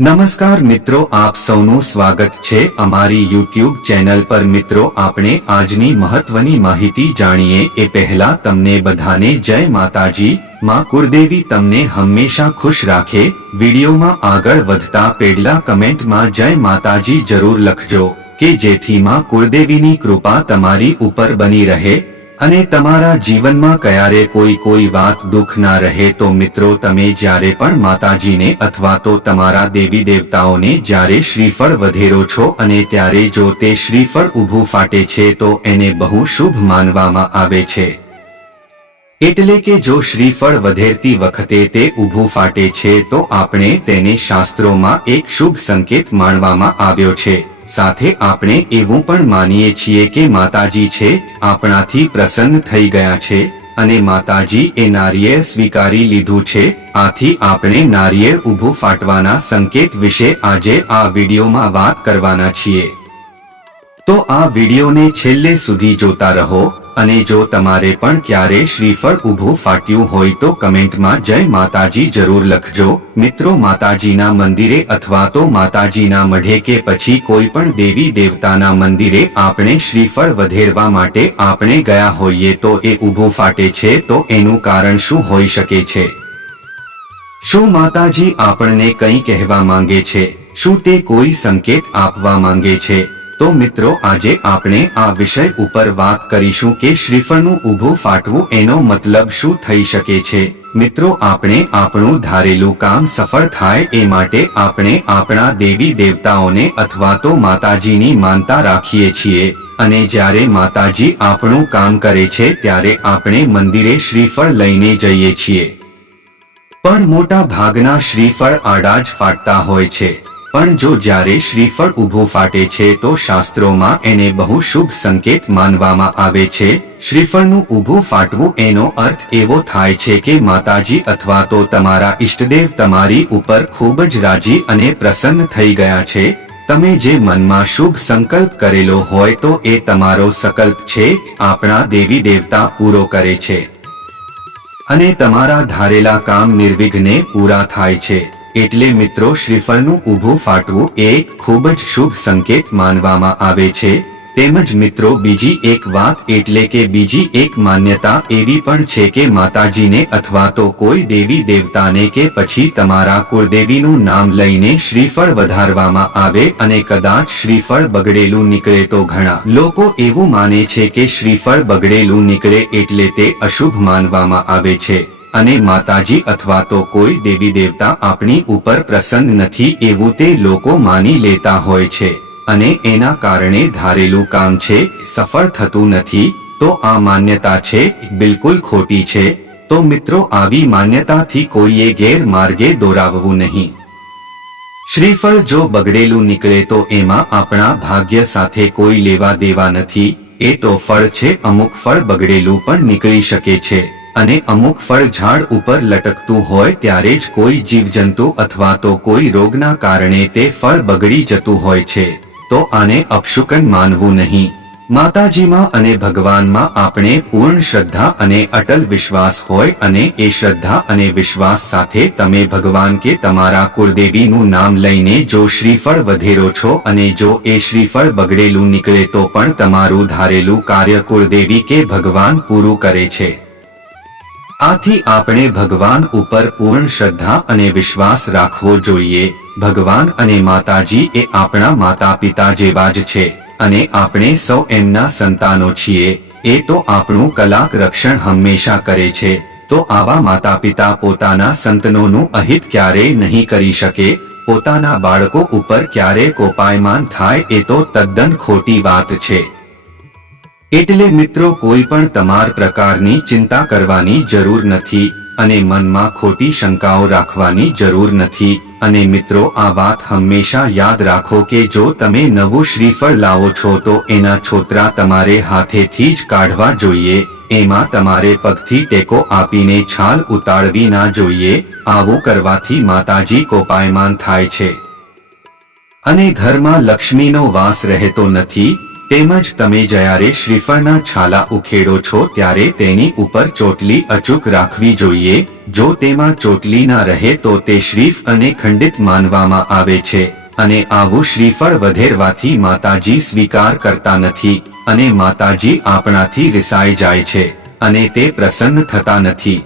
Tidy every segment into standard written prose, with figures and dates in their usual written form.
નમસ્કાર મિત્રો, આપ સૌનું સ્વાગત છે અમારી યુટ્યુબ ચેનલ પર। મિત્રો, આપણે આજની મહત્વની માહિતી જાણીએ એ પહેલા તમને બધાને જય માતાજી। માં કુળદેવી તમને હંમેશા ખુશ રાખે। વિડીયોમાં આગળ વધતા પહેલા કમેન્ટમાં જય માતાજી જરૂર લખજો કે જેથી માં કુળદેવીની કૃપા તમારી ઉપર બની રહે અને તમારા જીવનમાં ક્યારે કોઈ વાત દુઃખ ના રહે। તો મિત્રો, તમે જ્યારે પણ માતાજીને અથવા તો તમારા દેવી દેવતાઓને જ્યારે શ્રીફળ વધેરો છો અને ત્યારે જો તે શ્રીફળ ઊભું ફાટે છે તો એને બહુ શુભ માનવામાં આવે છે। એટલે કે જો શ્રીફળ વધેરતી વખતે તે ઊભું ફાટે છે તો આપણે તેને શાસ્ત્રોમાં એક શુભ સંકેત માનવામાં આવ્યો છે। સાથે આપણે એવું પણ માનીએ છીએ કે માતાજી છે આપણાથી પ્રસન્ન થઈ ગયા છે અને માતાજી એ નારિયેળ સ્વીકારી લીધું છે। આથી આપણે નારિયેળ ઊભું ફાટવાના સંકેત વિશે આજે આ વિડીયોમાં વાત કરવાના છીએ। તો આ વિડીયોને છેલ્લે સુધી જોતા રહો અને જો તમારે પણ ક્યારે શ્રીફળ ઊભું ફાટ્યું હોય તો કમેન્ટમાં જય માતાજી જરૂર લખજો। મિત્રો, માતાજીના મંદિરે અથવા તો માતાજીના મઢે કે પછી કોઈ પણ દેવી દેવતાના મંદિરે આપણે શ્રીફળ વધેરવા માટે આપણે ગયા હોઈએ તો એ ઊભું ફાટે છે તો એનું કારણ શું હોઈ શકે છે? શું માતાજી આપણને કંઈ કહેવા માંગે છે? શું તે કોઈ સંકેત આપવા માંગે છે? તો મિત્રો, આજે આપણે આ વિષય ઉપર વાત કરીશું કે શ્રીફળનું ઊભું ફાટવું એનો મતલબ શું થઈ શકે છે। મિત્રો, આપણે આપણું ધારેલું કામ સફળ થાય એ માટે આપણે આપણા દેવી દેવતાઓને અથવા તો માતાજીની માનતા રાખીએ છીએ અને જ્યારે માતાજી આપણું કામ કરે છે ત્યારે આપણે મંદિરે શ્રીફળ લઈને જઈએ છીએ। પણ મોટા ભાગના શ્રીફળ આડા જ ફાટતા હોય છે। પણ જો જ્યારે શ્રીફળ ઊભું ફાટે છે તો શાસ્ત્રોમાં એને બહુ શુભ સંકેત માનવામાં આવે છે। શ્રીફળનું ઊભું ફાટવું એનો અર્થ એવો થાય છે કે માતાજી અથવા તો તમારા ઈષ્ટદેવ તમારી ઉપર ખૂબ જ રાજી અને પ્રસન્ન થઈ ગયા છે। તમે જે મનમાં શુભ સંકલ્પ કરેલો હોય તો એ તમારો સંકલ્પ છે આપણા દેવી દેવતા પૂરો કરે છે અને તમારા ધારેલા કામ નિર્વિઘ્ને પૂરા થાય છે। એટલે મિત્રો, શ્રીફળનું ઊભું ફાટવું એ ખૂબ જ શુભ સંકેત માનવામાં આવે છે। તેમજ મિત્રો, બીજી એક વાત એટલે કે બીજી એક માન્યતા એવી પણ છે કે માતાજીને અથવા તો કોઈ દેવી દેવતાને કે પછી તમારા કુળદેવીનું નામ લઈને શ્રીફળ વધારવામાં આવે અને કદાચ શ્રીફળ બગડેલું નીકળે તો ઘણા લોકો એવું માને છે કે શ્રીફળ બગડેલું નીકળે એટલે તે અશુભ માનવામાં આવે છે અને માતાજી અથવા તો કોઈ દેવી દેવતા આપણી ઉપર પ્રસન્ન નથી એવું તે લોકો માની લેતા હોય છે અને એના કારણે ધારેલું કામ છે સફળ થતું નથી। તો આ માન્યતા છે બિલકુલ ખોટી છે। તો મિત્રો, આવી માન્યતાથી કોઈએ ગેરમાર્ગે દોરાવવું નહીં। શ્રીફળ જો બગડેલું નીકળે તો એમાં આપણા ભાગ્ય સાથે કોઈ લેવા દેવા નથી। એ તો ફળ છે, અમુક ફળ બગડેલું પણ નીકળી શકે છે અને અમુક ફળ ઝાડ ઉપર લટકતું હોય ત્યારે જ કોઈ જીવજંતુ અથવા તો કોઈ રોગના કારણે તે ફળ બગડી જતું હોય છે। તો આને અપશુકન માનવું નહીં। માતાજીમાં અને ભગવાનમાં આપણે પૂર્ણ શ્રદ્ધા અને અટલ વિશ્વાસ હોય અને એ શ્રદ્ધા અને વિશ્વાસ સાથે તમે ભગવાન કે તમારા કુળદેવીનું નામ લઈને જો શ્રીફળ વધેરો છો અને જો એ શ્રીફળ બગડેલું નીકળે તો પણ તમારું ધારેલું કાર્ય કુળદેવી કે ભગવાન પૂરું કરે છે। આથી આપણે ભગવાન ઉપર પૂર્ણ શ્રદ્ધા અને વિશ્વાસ રાખવો જોઈએ। ભગવાન અને માતાજી એ આપણા માતા પિતા જેવા જ છે અને આપણે સૌ એમના સંતાનો છીએ। એ તો આપણું કલાક રક્ષણ હંમેશા કરે છે। તો આવા માતા પિતા પોતાના સંતાનોનું અહિત ક્યારેય નહીં કરી શકે। પોતાના બાળકો ઉપર ક્યારે કોપાયમાન થાય એ તો તદ્દન ખોટી વાત છે। એટલે મિત્રો, કોઈ પણ તમાર પ્રકારની ચિંતા કરવાની જરૂર નથી અને મનમાં ખોટી શંકાઓ રાખવાની જરૂર નથી। અને મિત્રો, આ વાત હંમેશા યાદ રાખો કે જો તમે નવું શ્રીફળ લાવો છો તો એના છોતરા તમારે હાથેથી જ કાઢવા જોઈએ। એમાં તમારે પગથી ટેકો આપીને છાલ ઉતારવી ના જોઈએ। આવું કરવાથી માતાજી કોપાયમાન થાય છે અને ઘરમાં લક્ષ્મીનો વાસ રહેતો નથી। તેમજ તમે જ્યારે શ્રીફળના છાલા ઉખેડો છો ત્યારે તેની ઉપર ચોટલી અચૂક રાખવી જોઈએ। જો તેમાં ચોટલી ન રહે તો તે શ્રીફ અને ખંડિત માનવામાં આવે છે અને આવું શ્રીફળ વધેરવાથી માતાજી સ્વીકાર કરતા નથી અને માતાજી આપણાથી રિસાઈ જાય છે અને તે પ્રસન્ન થતા નથી.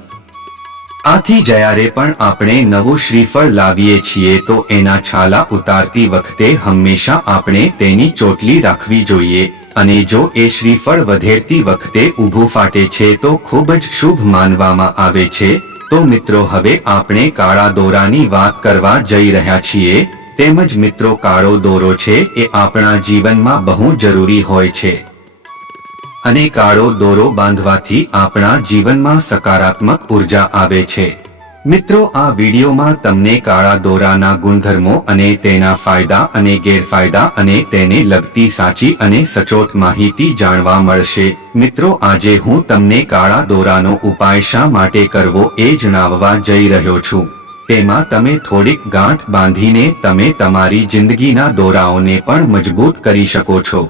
આથી જ્યારે પણ આપણે નવું શ્રીફળ લાવીએ છીએ તો એના છાલા ઉતારતી વખતે હંમેશા આપણે તેની ચોટલી રાખવી જોઈએ અને જો એ શ્રીફળ વધેરતી વખતે ઊભું ફાટે છે તો ખૂબ જ શુભ માનવામાં આવે છે. તો મિત્રો હવે આપણે કાળા દોરાની વાત કરવા જઈ રહ્યા છીએ. તેમજ મિત્રો કાળો દોરો છે એ આપણા જીવનમાં બહુ જરૂરી હોય છે અને કાળો દોરો બાંધવાથી આપણા જીવનમાં સકારાત્મક ઉર્જા આવે છે. મિત્રો આ વિડીયોમાં તમને કાળા દોરાના ગુણધર્મો અને તેના ફાયદા અને ગેરફાયદા અને તેને લગતી સાચી અને સચોટ માહિતી જાણવા મળશે. મિત્રો આજે હું તમને કાળા દોરાનો ઉપાય શા માટે કરવો એ જણાવવા જઈ રહ્યો છું. તેમાં તમે થોડીક ગાંઠ બાંધીને તમે તમારી જિંદગીના દોરાઓને પણ મજબૂત કરી શકો છો.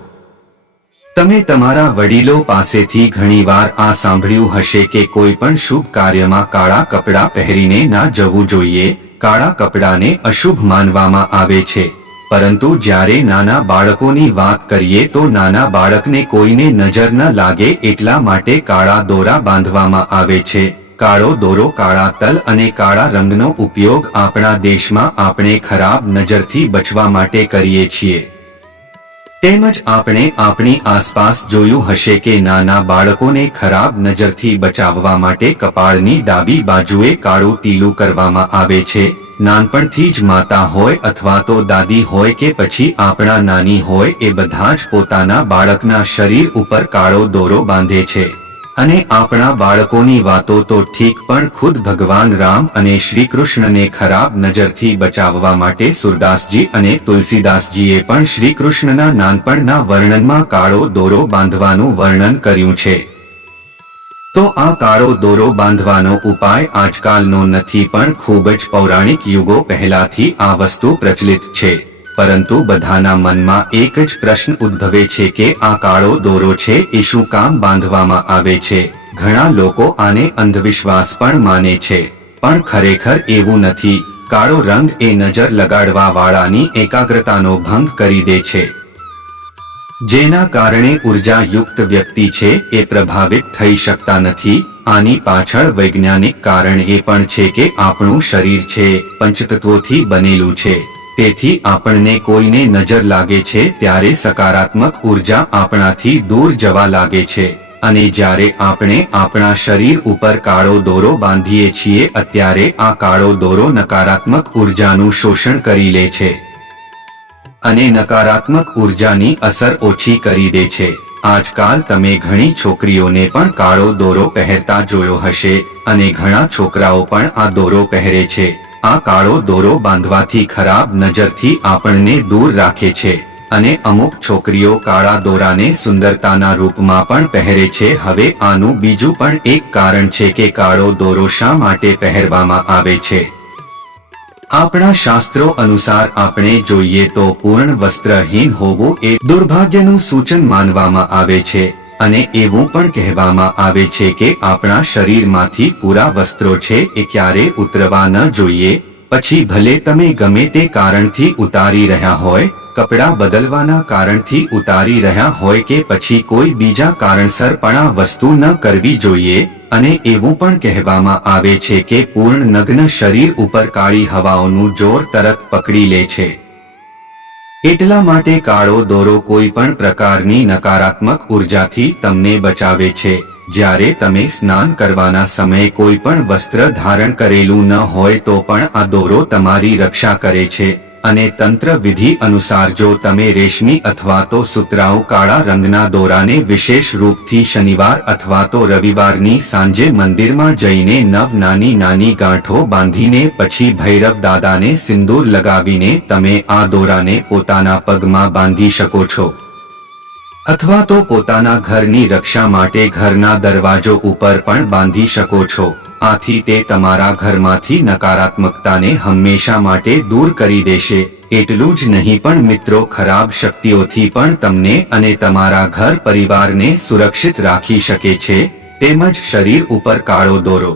તમે તમારા વડીલો પાસેથી ઘણીવાર આ સાંભળ્યું હશે કે કોઈ પણ શુભ કાર્યમાં કાળા કપડાં પહેરીને ના જવું જોઈએ. કાળા કપડાને અશુભ માનવામાં આવે છે, પરંતુ જ્યારે નાના બાળકોની વાત કરીએ તો નાના બાળકને કોઈને નજર ન લાગે એટલા માટે કાળા દોરા બાંધવામાં આવે છે. કાળો દોરો, કાળા તલ અને કાળા રંગનો ઉપયોગ આપણા દેશમાં આપણે ખરાબ નજરથી બચવા માટે કરીએ છીએ. તેમજ આપણે આપણી આસપાસ જોયું હશે કે નાના બાળકોને ખરાબ નજરથી બચાવવા માટે કપાળની ડાબી બાજુએ કાળું ટીલું કરવામાં આવે છે. નાનપણથી જ માતા હોય અથવા તો દાદી હોય કે પછી આપણા નાની હોય એ બધા જ પોતાના બાળકના શરીર ઉપર કાળો દોરો બાંધે છે અને આપણા બાળકોની વાતો તો ઠીક પણ ખુદ ભગવાન રામ અને શ્રી કૃષ્ણને ખરાબ નજરથી બચાવવા માટે સુરદાસજી અને તુલસીદાસજીએ પણ શ્રી કૃષ્ણના નાનપણના વર્ણનમાં કાળો દોરો બાંધવાનું વર્ણન કર્યું છે. તો આ કાળો દોરો બાંધવાનો ઉપાય આજકાલનો નથી પણ ખૂબ જ પૌરાણિક યુગો પહેલાથી આ વસ્તુ પ્રચલિત છે. પરંતુ બધાના મનમાં એક જ પ્રશ્ન ઉદ્ભવે છે કે આ કાળો દોરો છે એ શું કામ બાંધવામાં આવે છે. ઘણા લોકો આને અંધવિશ્વાસ પણ માને છે, પણ ખરેખર એવું નથી. કાળો રંગ એ નજર લગાડવા વાળાની એકાગ્રતાનો ભંગ કરી દે છે, જેના કારણે ઉર્જાયુક્ત વ્યક્તિ છે એ પ્રભાવિત થઈ શકતા નથી. આની પાછળ વૈજ્ઞાનિક કારણ એ પણ છે કે આપણું શરીર છે પંચતત્વોથી બનેલું છે. તેથી આપણને કોઈને નજર લાગે છે ત્યારે સકારાત્મક ઉર્જા આપણાથી દૂર જવા લાગે છે અને જ્યારે આપણે આપણા શરીર ઉપર કાળો દોરો બાંધીએ છીએ અત્યારે આ કાળો દોરો નકારાત્મક ઉર્જાનું શોષણ કરી લે છે અને નકારાત્મક ઉર્જાની અસર ઓછી કરી દે છે. આજકાલ તમે ઘણી છોકરીઓને પણ કાળો દોરો પહેરતા જોયો હશે અને ઘણા છોકરાઓ પણ આ દોરો પહેરે છે. આ કાળો દોરો બાંધવાથી ખરાબ નજરથી આપણને દૂર રાખે છે અને અમુક છોકરીઓ કાળા દોરાને સુંદરતાના રૂપમાં પણ પહેરે છે. હવે આનું બીજું પણ એક કારણ છે કે કાળો દોરો શા માટે પહેરવામાં આવે છે. આપણા શાસ્ત્રો અનુસાર આપણે જોઈએ તો પૂર્ણ વસ્ત્રહીન હોવું એ દુર્ભાગ્યનું સૂચન માનવામાં આવે છે અને એવું પણ કહેવામાં આવે છે કે આપણા શરીરમાંથી પૂરા વસ્ત્રો છે એ ક્યારે ઉતરવા ન જોઈએ. પછી ભલે તમે ગમે તે કારણથી ઉતારી રહ્યા હોય, કપડાં બદલવાના કારણથી ઉતારી રહ્યા હોય કે પછી કોઈ બીજા કારણસર પણ આ વસ્તુ ન કરવી જોઈએ. અને એવું પણ કહેવામાં આવે છે કે પૂર્ણ નગ્ન શરીર ઉપર કાળી હવાઓનું જોર તરત પકડી લે છે. એટલા માટે કાળો દોરો કોઈ પણ પ્રકારની નકારાત્મક ઉર્જાથી તમને બચાવે છે. જ્યારે તમે સ્નાન કરવાના સમયે કોઈ પણ વસ્ત્ર ધારણ કરેલું ન હોય તો પણ આ દોરો તમારી રક્ષા કરે છે અને તંત્ર વિધિ અનુસાર જો તમે રેશમી અથવા તો સુતરાઉ કાળા રંગના દોરાને વિશેષ રૂપથી શનિવાર અથવા તો રવિવારની સાંજે મંદિરમાં જઈને નાની નાની ગાંઠો બાંધીને પછી ભૈરવ દાદાને સિંદૂર લગાવીને તમે આ દોરાને પોતાના પગમાં બાંધી શકો છો અથવા તો પોતાના ઘરની રક્ષા માટે ઘરના દરવાજો ઉપર પણ બાંધી શકો છો. આથી તે તમારા ઘરમાંથી નકારાત્મકતાને હંમેશા માટે દૂર કરી દેશે. એટલું જ નહીં પણ મિત્રો ખરાબ શક્તિઓથી પણ તમને અને તમારા ઘર પરિવારને સુરક્ષિત રાખી શકે છે. તેમજ શરીર ઉપર કાળો દોરો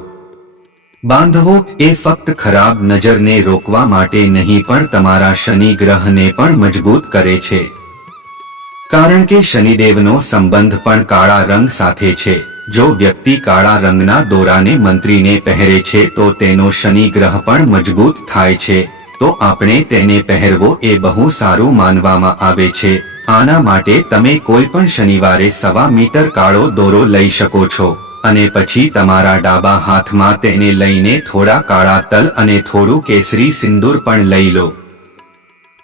બાંધવો એ ફક્ત ખરાબ નજરને રોકવા માટે નહીં પણ તમારા શનિ ગ્રહને પણ મજબૂત કરે છે, કારણ કે શનિદેવનો સંબંધ પણ કાળા રંગ સાથે છે. જો વ્યક્તિ કાળા રંગના દોરાને મંત્રીને પહેરે છે તો તેનો શનિ ગ્રહ પણ મજબૂત થાય છે. તો આપણે તેને પહેરવો એ બહુ સારું માનવામાં આવે છે. આના માટે તમે કોઈ પણ શનિવારે 1.25 મીટર કાળો દોરો લઈ શકો છો અને પછી તમારા ડાબા હાથમાં તેને લઈને થોડા કાળા તલ અને થોડું કેસરી સિંદૂર પણ લઈ લો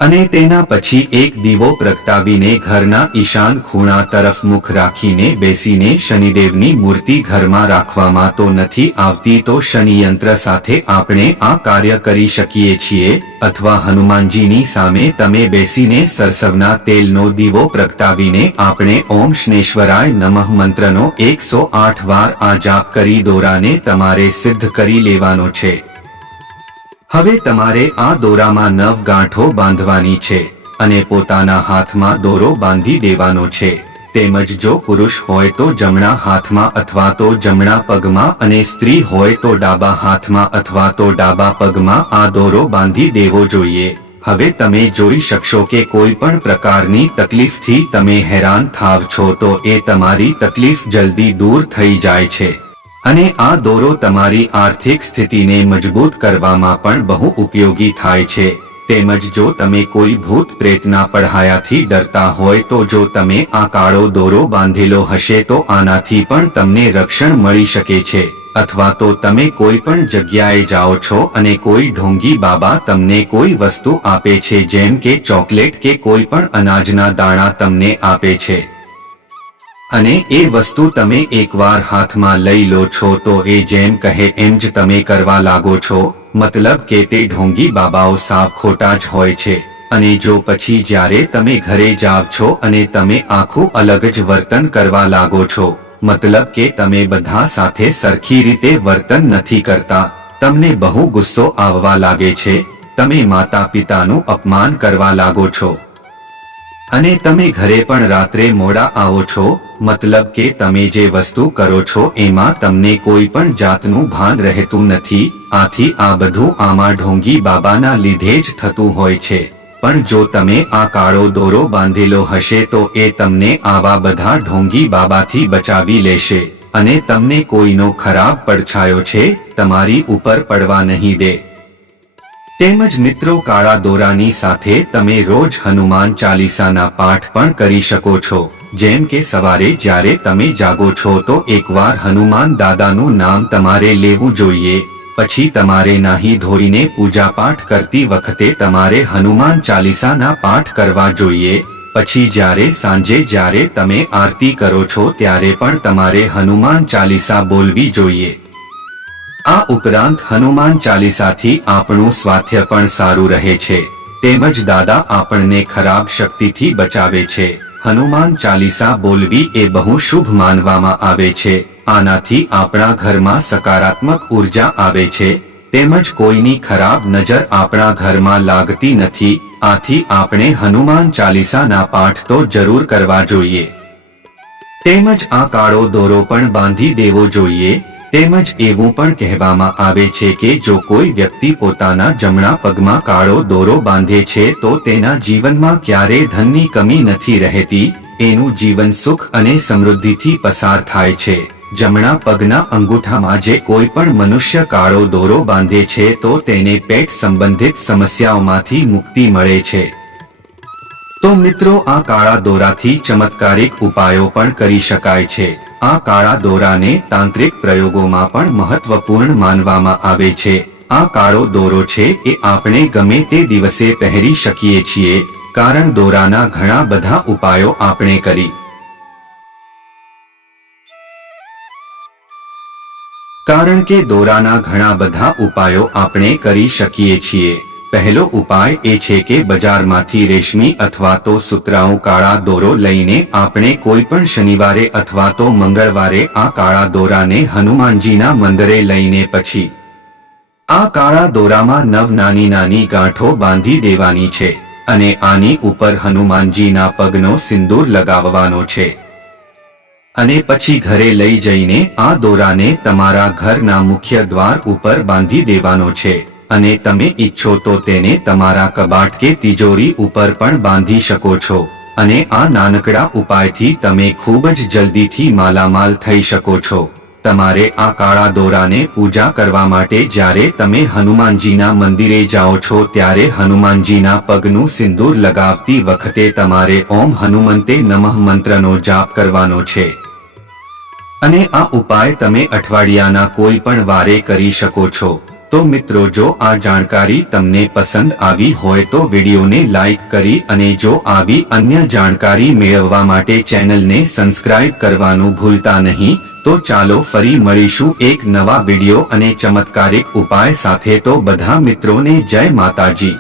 અને તેના પછી એક દીવો પ્રગટાવીને ઘરના ઈશાન ખૂણા તરફ મુખ રાખીને બેસીને શનિદેવની મૂર્તિ ઘરમાં રાખવામાં તો નથી આવતી, તો શનિયંત્ર સાથે આપણે આ કાર્ય કરી શકીએ છીએ. અથવા હનુમાનજીની સામે તમે બેસીને સરસવના તેલનો દીવો પ્રગટાવીને આપણે ઓમ શનેશ્વરાય નમઃ મંત્રનો 108 વાર આ જાપ કરી દોરાને તમારે સિદ્ધ કરી લેવાનો છે. હવે તમારે આ દોરામાં 9 ગાંઠો બાંધવાની છે અને પોતાના હાથમાં દોરો બાંધી દેવાનો છે. તેમજ જો પુરુષ હોય તો જમણા હાથમાં અથવા તો જમણા પગમાં અને સ્ત્રી હોય તો ડાબા હાથમાં અથવા તો ડાબા પગમાં આ દોરો બાંધી દેવો જોઈએ. હવે તમે જોઈ શકશો કે કોઈ પણ પ્રકારની તકલીફથી તમે હેરાન થાવ છો તો એ તમારી તકલીફ જલ્દી દૂર થઈ જાય છે અને આ દોરો તમારી આર્થિક સ્થિતિને મજબૂત કરવામાં પણ બહુ ઉપયોગી થાય છે. તેમજ જો તમે કોઈ ભૂત પ્રેતના પડહાયાથી ડરતા હોય તો જો તમે આ કાળો દોરો બાંધેલો હશે તો આનાથી પણ તમને રક્ષણ મળી શકે છે. અથવા તો તમે કોઈ પણ જગ્યાએ જાઓ છો અને કોઈ ઢોંગી બાબા તમને કોઈ વસ્તુ આપે છે, જેમ કે ચોકલેટ કે કોઈ પણ અનાજના દાણા તમને આપે છે અને એ વસ્તુ તમે એકવાર હાથમાં લઈ લો છો તો એ જેમ કહે એમ જ તમે કરવા લાગો છો. મતલબ કે તે ઢોંગી બાબાઓ સાવ ખોટા જ હોય છે. અને જો પછી જ્યારે તમે ઘરે જાવ છો અને તમે આખું અલગ જ વર્તન કરવા લાગો છો, મતલબ કે તમે બધા સાથે સરખી રીતે વર્તન નથી કરતા, તમને બહુ ગુસ્સો આવવા લાગે છે, તમે માતા પિતાનું અપમાન કરવા લાગો છો અને તમે ઘરે પણ રાત્રે મોડા આવો છો, મતલબ કે તમે જે વસ્તુ કરો છો એમાં તમને કોઈ પણ જાતનું ભાન રહેતું નથી. આથી આ બધું આમાં ઢોંગી બાબાના લીધે જ થતું હોય છે. પણ જો તમે આ કાળો દોરો બાંધેલો હશે તો એ તમને આવા બધા ઢોંગી બાબાથી બચાવી લેશે અને તમને કોઈનો ખરાબ પડછાયો છે તમારી ઉપર પડવા નહીં દે. તેમજ મિત્રો, કાળા દોરાની સાથે તમે રોજ હનુમાન ચાલીસાના પાઠ પણ કરી શકો છો. જેમ કે સવારે જ્યારે તમે જાગો છો તો એકવાર હનુમાન દાદાનું નામ તમારે લેવું જોઈએ. પછી તમારે નાહી ધોઈને પૂજા પાઠ કરતી વખતે તમારે હનુમાન ચાલીસાના પાઠ કરવા જોઈએ. પછી જ્યારે સાંજે જ્યારે તમે આરતી કરો છો ત્યારે પણ તમારે હનુમાન ચાલીસા બોલવી જોઈએ. આ ઉપરાંત હનુમાન ચાલીસાથી આપણું સ્વાસ્થ્ય પણ સારું રહે છે. તેમજ દાદા આપણને ખરાબ શક્તિથી બચાવે છે. હનુમાન ચાલીસા બોલવી એ બહુ શુભ માનવામાં આવે છે. આનાથી આપણા ઘરમાં સકારાત્મક ઉર્જા આવે છે. તેમજ કોઈની ખરાબ નજર આપણા ઘરમાં લાગતી નથી. આથી આપણે હનુમાન ચાલીસાના પાઠ તો જરૂર કરવા જોઈએ. તેમજ આ કાળો દોરો પણ બાંધી દેવો જોઈએ. તેમજ એવું પણ કહેવામાં આવે છે કે જો કોઈ વ્યક્તિ પોતાના જમણા પગમાં કાળો દોરો બાંધે છે તો તેના જીવનમાં ક્યારેય ધનની કમી નથી રહેતી. એનું જીવન સુખ અને સમૃદ્ધિથી પસાર થાય છે. જમણા પગના અંગૂઠામાં જે કોઈ પણ મનુષ્ય કાળો દોરો બાંધે છે તો તેને પેટ સંબંધિત સમસ્યાઓમાંથી મુક્તિ મળે છે. તો મિત્રો, આ કાળા દોરાથી ચમત્કારિક ઉપાયો પણ કરી શકાય છે. આ કાળા દોરાને તાંત્રિક પ્રયોગોમાં પણ મહત્વપૂર્ણ માનવામાં આવે છે. આ કાળો દોરો છે એ આપણે ગમે તે દિવસે પહેરી શકીએ છીએ, કારણ દોરાના ઘણા બધા ઉપાયો આપણે કરી કારણ કે દોરાના ઘણા બધા ઉપાયો આપણે કરી શકીએ છીએ. પહેલો ઉપાય એ છે કે બજારમાંથી રેશમી અથવા તો સુતરાઉ કાળા દોરો લઈને આપણે કોઈ પણ શનિવારે અથવા તો મંગળવારે આ કાળા દોરાને હનુમાનજીના મંદિરે લઈને પછી આ કાળા દોરામાં 9 નાની નાની ગાંઠો બાંધી દેવાની છે અને આની ઉપર હનુમાનજીના પગનો સિંદૂર લગાવવાનો છે. અને પછી ઘરે લઈ જઈને આ દોરાને તમારા ઘરના મુખ્ય દ્વાર ઉપર બાંધી દેવાનો છે અને તમે ઈચ્છો તો તેને તમારા કબાટ કે તિજોરી ઉપર પણ બાંધી શકો છો અને આ નાનકડા ઉપાયથી તમે ખૂબ જ જલ્દીથી માલામાલ થઈ શકો છો। તમારે આ કાળા દોરાને પૂજા કરવા માટે જ્યારે તમે હનુમાનજીના મંદિરે જાઓ છો ત્યારે હનુમાનજીના પગનું સિંદૂર લગાવતી વખતે તમારે ઓમ હનુમંતે નમઃ મંત્રનો જાપ કરવાનો છે અને આ ઉપાય તમે અઠવાડિયાના કોઈ પણ વારે કરી શકો છો। તો મિત્રો, જો આ જાણકારી તમને પસંદ આવી હોય તો વિડીયોને લાઈક કરી અને જો આવી અન્ય જાણકારી મેળવવા માટે ચેનલને સબસ્ક્રાઇબ કરવાનું ભૂલતા નહીં। તો ચાલો ફરી મળીશું એક નવા વિડીયો અને ચમત્કારિક ઉપાય સાથે। તો બધા મિત્રોને જય માતાજી।